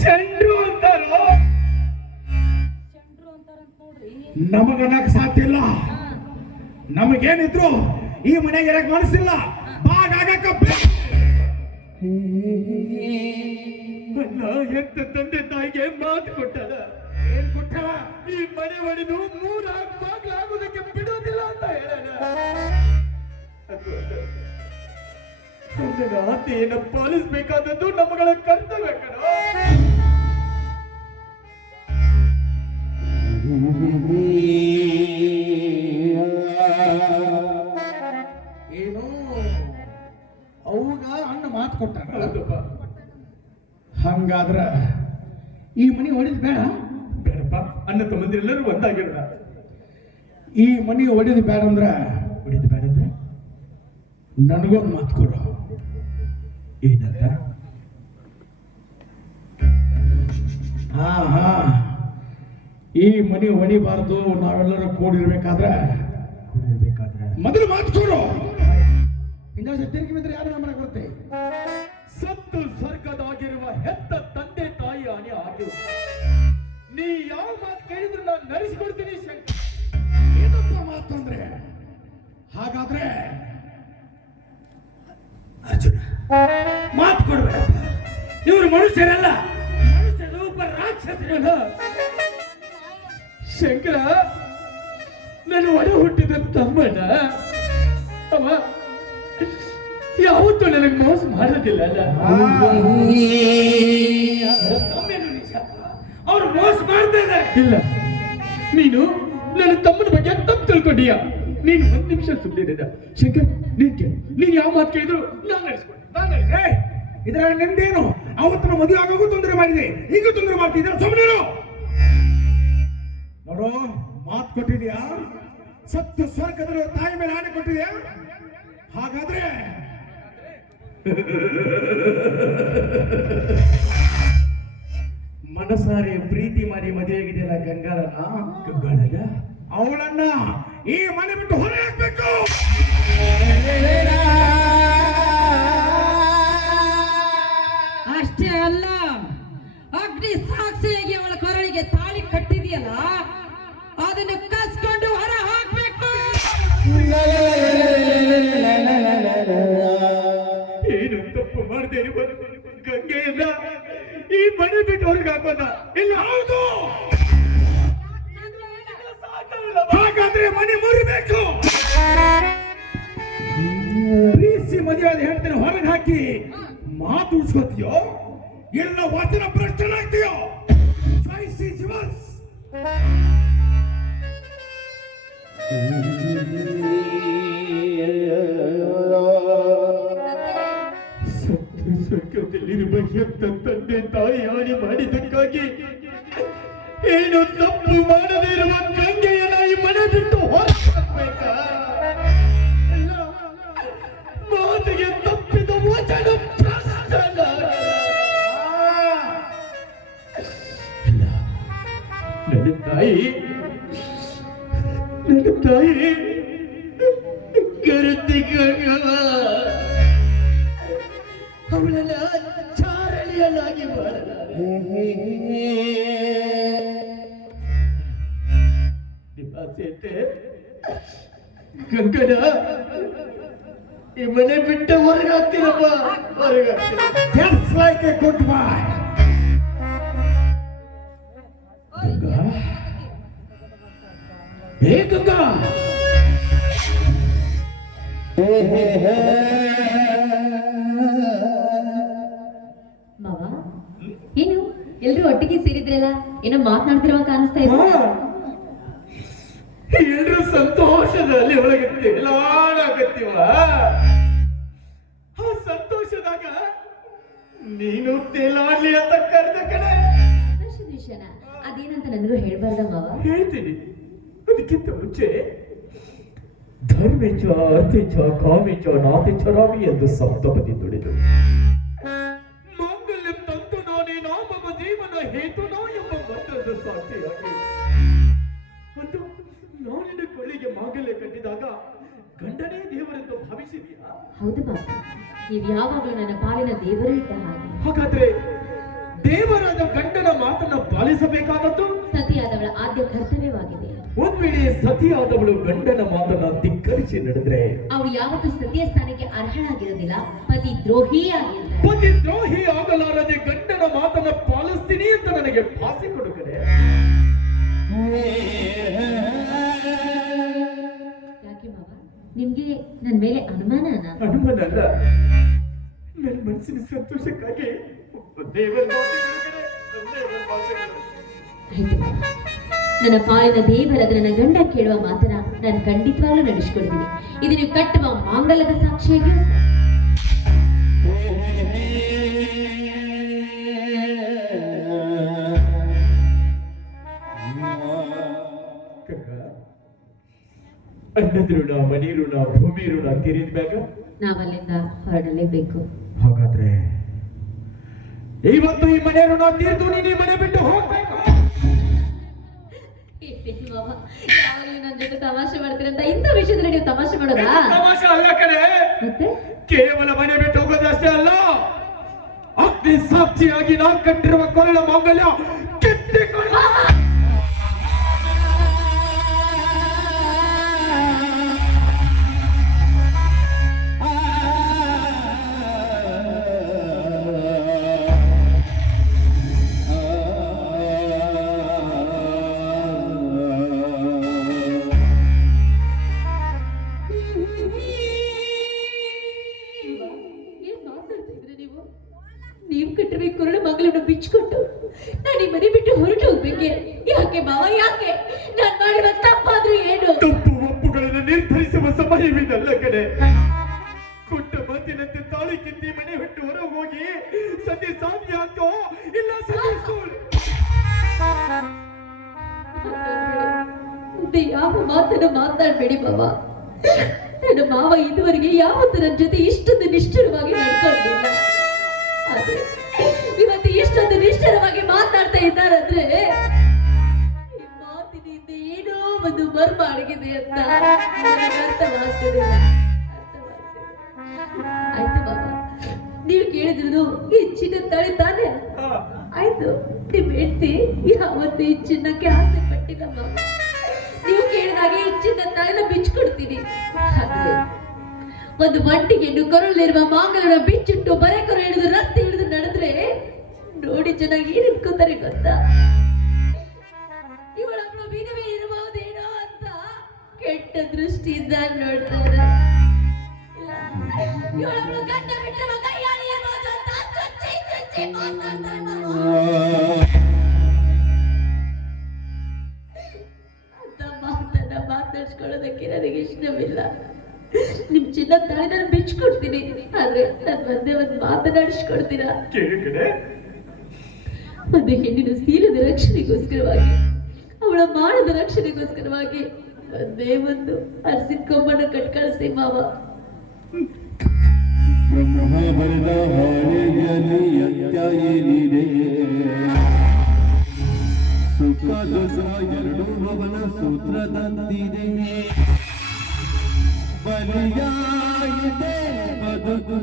ಶಂಡ್ರು ಅಂತಾರೋ? ನೋಡ್ರಿ. ನಮಗನ್ನಕ್ ಸಾಧ್ಯ ಇಲ್ಲ. ನಮಗೇನಿದ್ರು ಈ ಮನೆಗೆ ಇರಕ್ ಮನಸ್ಸಿಲ್ಲ. ಬಾಗ ಆಗಕ್ಕ ಎಂತ ತಂದೆ ತಾಯಿಗೆ ಮಾತು ಕೊಟ್ಟದ? ಏನ್ ಕೊಟ್ಟವ ಈ ಮನೆ ಒಡೆದು ಮೂರಾಗ್ ಬಾಗ್ಲಾಗೋದಕ್ಕೆ ಬಿಡೋದಿಲ್ಲ ಅಂತ ಹೇಳದ ನನ್ನ ಆಸೆಯನ್ನು ಪಾಲಿಸಬೇಕಾದದ್ದು ನಮ್ಮಗಳ ಕರ್ತವ್ಯ ಕಣ. ಏನು ಅವಾಗ ಅಣ್ಣ ಮಾತು ಹೌದಪ್ಪ. ಹಂಗಾದ್ರ ಈ ಮನಿ ಹೊಡಿದ್ ಬೇಡ? ಬೇಡಪ್ಪ. ಅಣ್ಣ ತಮ್ಮಂದಿರೆಲ್ಲರೂ ಒಂದಾಗಿರೋಣ ಈ ಮನಿ ಹೊಡಿದ್ ಬೇಡ ಅಂದ್ರ ನನಗೊಂದು ಮಾತು ಕೊಡು. ಏನಂತ? ಹಾ ಹಾ. ಈ ಮನಿ ಒಣಿಬಾರ್ದು ನಾವೆಲ್ಲರೂ ಕೂಡಿರ್ಬೇಕಾದ್ರೆ? ಕುಡಿರ್ಬೇಕಾದ್ರೆ. ಮೊದಲು ಮಾತು ಕೊಡು. ಇನ್ನೊಂದು ತಿರುಗಿ ಬಿದ್ರೆ ಯಾರು ನಮ್ಮ ಕೊಡುತ್ತೆ? ಬರುತ್ತೆ ಸತ್ತು ಸ್ವರ್ಗದಾಗಿರುವ ಹೆತ್ತ ತಂದೆ ತಾಯಿ ಆನೆ ಆಗಿರು. ನೀ ಯಾವ ಮಾತು ಕೇಳಿದ್ರು ನಾನು ನಡೆಸಿಕೊಡ್ತೀನಿ ಶಂಕರ್. ಮಾತು ಕೊಡ್ಬೇಡಪ್ಪ. ಇವರು ಮನುಷ್ಯರಲ್ಲ. ಮನುಷ್ಯ ರೂಪ ರಾಕ್ಷಸರಲ್ಲ ಶಂಕರ, ನನ್ನ ಒಡ ಹುಟ್ಟಿದ ತಮ್ಮನ ಅವ ಯಾವತ್ತೂ ನನಗೆ ಮೋಸ ಮಾಡೋದಿಲ್ಲ ಅಲ್ಲ? ಅವ್ರು ಮೋಸ ಮಾಡ್ತಾ ಇಲ್ಲ. ನೀನು ನನ್ನ ತಮ್ಮನ ಬಗ್ಗೆ ತಪ್ಪು ತಿಳ್ಕೊಂಡಿಯಾ? ನೀನು ಒಂದು ನಿಮಿಷ ಸುಮ್ಮನೆ ಶಂಕರ್, ನೀನ್ ನೀನ್ ಯಾವ ಮಾತು ಕೇಳಿದ್ರು ನಾನು ನಡೆಸ್ಕೊಂಡು ನಾನು ನಿಮ್ದೇನು ಅವತ್ತಿನ ಮದುವೆ ಆಗೋಗೂ ತೊಂದರೆ ಮಾಡಿದೆ ಈಗ ತೊಂದರೆ ಮಾಡ್ತಿದ್ರ ಸುಮ್ಮನೆ ನೋಡೋ ಮಾತು ಕೊಟ್ಟಿದ್ಯಾ ಸತ್ಯ ಸ್ವರ್ಗದ ತಾಯಿ ಮೇಲೆ ಆಣೆ ಕೊಟ್ಟಿದ್ಯಾ ಹಾಗಾದ್ರೆ ಮನಸಾರೆ ಪ್ರೀತಿ ಮಾಡಿ ಮದುವೆಯಾಗಿದೆಯಲ್ಲ ಗಂಗಾರನ ಗಂಗಾಳಗ ಅವಳನ್ನ ಈ ಮನೆ ಬಿಟ್ಟು ಹೊರ ಹಾಕ್ಬೇಕು ಅಷ್ಟೇ ಅಲ್ಲ. ಅಗ್ನಿ ಸಾಕ್ಷಿಯಾಗಿ ಅವಳ ಕೊರಳಿಗೆ ತಾಳಿ ಕಟ್ಟಿದೆಯಲ್ಲ, ಅದನ್ನು ಕಸ್ಕೊಂಡು ಹೊರ ಹಾಕ್ಬೇಕು. ಏನು ತಪ್ಪು ಮಾಡದೆ ಇಲ್ಲ ಈ ಮನೆ ಬಿಟ್ಟು ಹೊರಗೆ ಹಾಕೋದ? ಇಲ್ಲ, ಹೌದು. ಹಾಗಾದ್ರೆ ಮನೆ ಮುರಿಬೇಕು. ಮದುವೆ ಹೇಳ್ತೇನೆ, ಹೊರಗೆ ಹಾಕಿ. ಮಾತು ಉಳಿಸ್ಕೋತೀಯೋ? ಎಲ್ಲ ವಚನ ಭ್ರಷ್ಟನಾಗ್ತೀಯೋ Choice is yours. ಸತ್ತು ಸ್ವರ್ಗದಲ್ಲಿರುವ ಹೆತ್ತ ತಂದೆ ತಾಯಿ ಹಾನಿ ಮಾಡಿದ್ದಕ್ಕಾಗಿ ಏನು ತಪ್ಪು ಮಾಡದೇ ಇರುವ ಗಂಗೆಯ ನಾಯಿ ಮನೆ ಬಿಟ್ಟು ಹೊರಬೇಕಾ ಮಾತಿಗೆ ತಪ್ಪಿದ ವಚನ ತಾಯಿ ತಾಯಿ ಗರತಿ ಗಂಗವ ಅವಳನ್ನ ಚಾರಣಿಯನ್ನಾಗಿ ನಿವಾಸತೆ ಗಂಗನ ಈ ಮನೆ ಬಿಟ್ಟ ಹೊರಗೆ ಹಾಕ್ತೀರಪ್ಪ ಗುಡ್ ಹಾಕ್ತೀರ ಏ ಗಂಗಾ ಮಾವ ಏನು? ಎಲ್ರು ಒಟ್ಟಿಗೆ ಸೇರಿದ್ರಲ್ಲ? ಏನೋ ಮಾತನಾಡ್ತಿರುವ ಕಾಣಿಸ್ತಾ ಇದೆ. ಎಲ್ರು ಸಂತೋಷದಲ್ಲಿ ಒಳಗೆ ತೇಲಾಡಕತ್ತೀವ ಆ ಸಂತೋಷದಾಗ ನೀನು ತೇಲಾಡ್ಲಿ ಅಂತ ಕರೆದ ಕಡೆ ಅದೇನಂತ ನನಗೂ ಹೇಳ್ಬಾರ್ದ ಮಾವ? ಹೇಳ್ತೀನಿ. ಅದಕ್ಕಿಂತ ಮುಂಚೆ ಧರ್ಮೇಚ ಅರ್ಥೇಚ ಕಾಮೇಚ ನಾಥೇಚ ರಾಮಿ ಎಂದು ಸಪ್ತಪದಿ ದುಡಿದು ಮಾಂಗಲ್ಯ ತಂತು ನಾನೇ ನಾಮಮ ಜೀವನ ಹೇತುನೋ ಎಂಬ ಮಂತ್ರದ ಸಾಕ್ಷಿಯಾಗಿ. ಮತ್ತು ನಾನಿನ ಕೊಳ್ಳಿಗೆ ಮಾಂಗಲ್ಯ ಕಟ್ಟಿದಾಗ ಗಂಡನೇ ದೇವರೆಂದು ಭಾವಿಸಿದೆಯಾ? ಹೌದು ಮಾವ ನೀವು ಯಾವಾಗಲೂ ನನ್ನ ಪಾಲಿನ ದೇವರೇ ಇದ್ದ ಹಾಗೆ. ಹಾಗಾದ್ರೆ ಪಾಲಿಸಬೇಕಾದದ್ದು? ಸತಿಯಾದವಳ ಆದ್ಯ ಕರ್ತವ್ಯವಾಗಿದೆ. ಒಂದ್ ವೇಳೆ ಸತಿಯಾದವಳು ಗಂಡನ ಮಾತನ್ನ ಧಿಕ್ಕರಿಸಿ ನಡೆದ್ರೆ ಅವಳು ಯಾವತ್ತೂ ಸತಿಯ ಸ್ಥಾನಕ್ಕೆ ಅರ್ಹಳಾಗಿರೋದಿಲ್ಲ. ಪತಿ ದ್ರೋಹಿ ಪತಿ ದ್ರೋಹಿ ಆಗಲಾರದೆ ಗಂಡನ ಮಾತನ್ನ ಪಾಲಿಸ್ತೀನಿ ಅಂತ ನನಗೆ ಭಾಸಿ ಕೊಡುಗರೆ ಯಾಕೆ ಮಾವ? ನಿಮ್ಗೆ ನನ್ ಮೇಲೆ ಅನುಮಾನ ಅನುಮಾನ ಅಲ್ಲ ನನ್ನ ಮನಸ್ಸಿನ ಸಂತೋಷಕ್ಕಾಗಿ ದೇವರ ಕಡೆ, ದೇವರ. ಆಯ್ತು. ನನ್ನ ಪಾಲಿನ ದೇವರಾದ ನನ್ನ ಗಂಡ ಕೇಳುವ ಮಾತನ್ನ ನಾನು ಖಂಡಿತವಾಗ್ಲೂ ನಡೆಸ್ಕೊಳ್ತೀನಿ ಇದು ನೀವು ಕಟ್ಟುವ ಮಾಂಗಲದ ಸಾಕ್ಷಿಯಾಗಿ ಅನ್ನದ ಋಣ ಮನಿ ಋಣ ಭೂಮಿ ಋಣ ತೀರಿದ್ಬೇಕ ನಾವಲ್ಲಿಂದ ಹೊರಡಲೇಬೇಕು. ಹಾಗಾದ್ರೆ ಇವತ್ತು ಈ ಮನೆ ಋಣ ತೀರ್ದು ನೀನು ಮನೆ ಬಿಟ್ಟು ಹೋಗ್ಬೇಕು. ಮಾವ ಯಾವಾಗಲೂ ನನ್ನ ಜೊತೆ ತಮಾಷೆ ಮಾಡ್ತೀರಂತ ಇಂಥ ವಿಷಯದಲ್ಲಿ ನೀವು ತಮಾಷೆ ಮಾಡೋದಾ? ತಮಾಷೆ ಅಲ್ಲ ಕಡೆ ಮತ್ತೆ? ಕೇವಲ ಮನೆ ಬಿಟ್ಟು ಹೋಗೋದಷ್ಟೇ ಅಲ್ಲ. ಅಗ್ನಿ ಸಾಕ್ಷಿಯಾಗಿ ನಾ ಕಟ್ಟಿರುವ ಕೊರಳ ಮಾಂಗಲ್ಯ ತಪ್ಪು ಒಪ್ಪುಗಳನ್ನು ನಿರ್ಧರಿಸುವ ಸಮಯವಿದಲ್ಲ ಕಡೆ ಕೊಟ್ಟ ಮಾತಿನಂತೆ ತಾಳಿ ಕಿತ್ತಿ ಮನೆ ಬಿಟ್ಟು ಹೊರ ಹೋಗಿ ಸತಿ ಸಾಧ್ಯ ಆಗ್ತೋ ಇಲ್ಲ ಸತಿ ಯಾವ ಮಾತನ್ನು ಮಾತಾಡ್ಬೇಡಿ ಬಾಬಾ ನನ್ನ ಮಾವ ಇದುವರೆಗೆ ಯಾವತ್ತು ನನ್ನ ಜೊತೆ ಇಷ್ಟೊಂದು ಆದ್ರೆ, ಇವತ್ತು ಇಷ್ಟೊಂದು ನಿಷ್ಠುರವಾಗಿ ಮಾತಾಡ್ತಾ ಇದ್ದಾರಂದ್ರೆ ಒಂದು ಮರ್ಮ ಅಡಗಿದೆ ಅಂತ ನನಗೆ ಅರ್ಥವಾಗ್ತಿದೆ. ಅರ್ಥವಾಗ್ತಿದೆ. ಆಯ್ತು ಬಾಬಾ. ನೀವು ಕೇಳಿದ್ರು ಈ ಚಿನ್ನ ತಾನೆ? ಆಯ್ತು. ನಿಮ್ ಹೆಂಡತಿ ಯಾವತ್ತು ಈ ಚಿನ್ನಕ್ಕೆ ಆಸೆ ಪಟ್ಟಿಲ್ಲ ಮಾವ ನೀವು ಕೇಳಿದಾಗೆ ಹೆಚ್ಚಿನ ಬಿಚ್ಕೊಡ್ತೀನಿ. ಆದ್ರೆ ಒಂದು ಒಂಟಿಗೆನ್ನು ಕೊರಳಿರುವ ಮಾಂಗಲನ ಬಿಚ್ಚಿಟ್ಟು ಬರೆ ಕೊರ ಹಿಡಿದು ರಸ್ತೆ ಹಿಡಿದು ನಡೆದ್ರೆ ನೋಡಿ ಚೆನ್ನಾಗಿ ಏನ್ ಗೊತ್ತಾ? ಕೆಟ್ಟ ದೃಷ್ಟಿಯಿಂದ ನೋಡ್ತಾರೆ ಗಂಡ ಅಂತ ಚುಚ್ಚಿ ಚುಚ್ಚಿ ಮಾತಾಡ್ತಾರೆ ಮಾವ. ಅಂತ ಮಾತನ್ನ ಮಾತಾಡ್ಸ್ಕೊಳ್ಳೋದಕ್ಕೆ ನನಗೆ ಇಷ್ಟವಿಲ್ಲ. ನಿಮ್ ಚಿನ್ನ ತಾಳಿ ನಾನು ಬಿಚ್ಕೊಡ್ತೀನಿ. ಆದ್ರೆ ನಾನು ಒಂದೇ ಒಂದು ಮಾತನಾಡಿಸ್ಕೊಡ್ತೀರಾ ಒಂದು ಹೆಣ್ಣಿನ ಸೀಲದ ರಕ್ಷಣೆಗೋಸ್ಕರವಾಗಿ ಅವಳ ಮಾನದ ರಕ್ಷಣೆಗೋಸ್ಕರವಾಗಿ ಒಂದೇ ಒಂದು ಅರಸಿನ ಕೊಂಬನ ಕಟ್ ಕಳಿಸಿ ಮಾವ. ಬ್ರಹ್ಮವರದ ಹಾಳೆಯಲ್ಲಿ ಅತ್ಯಾಯೇನಿದೆ ಸುಖ ದುಃಖ ಎರಡೂ ಅವನ ಸೂತ್ರದಂತಿದೆ. ಬಲಿಯಾಗಿದೆ ಬದುಕು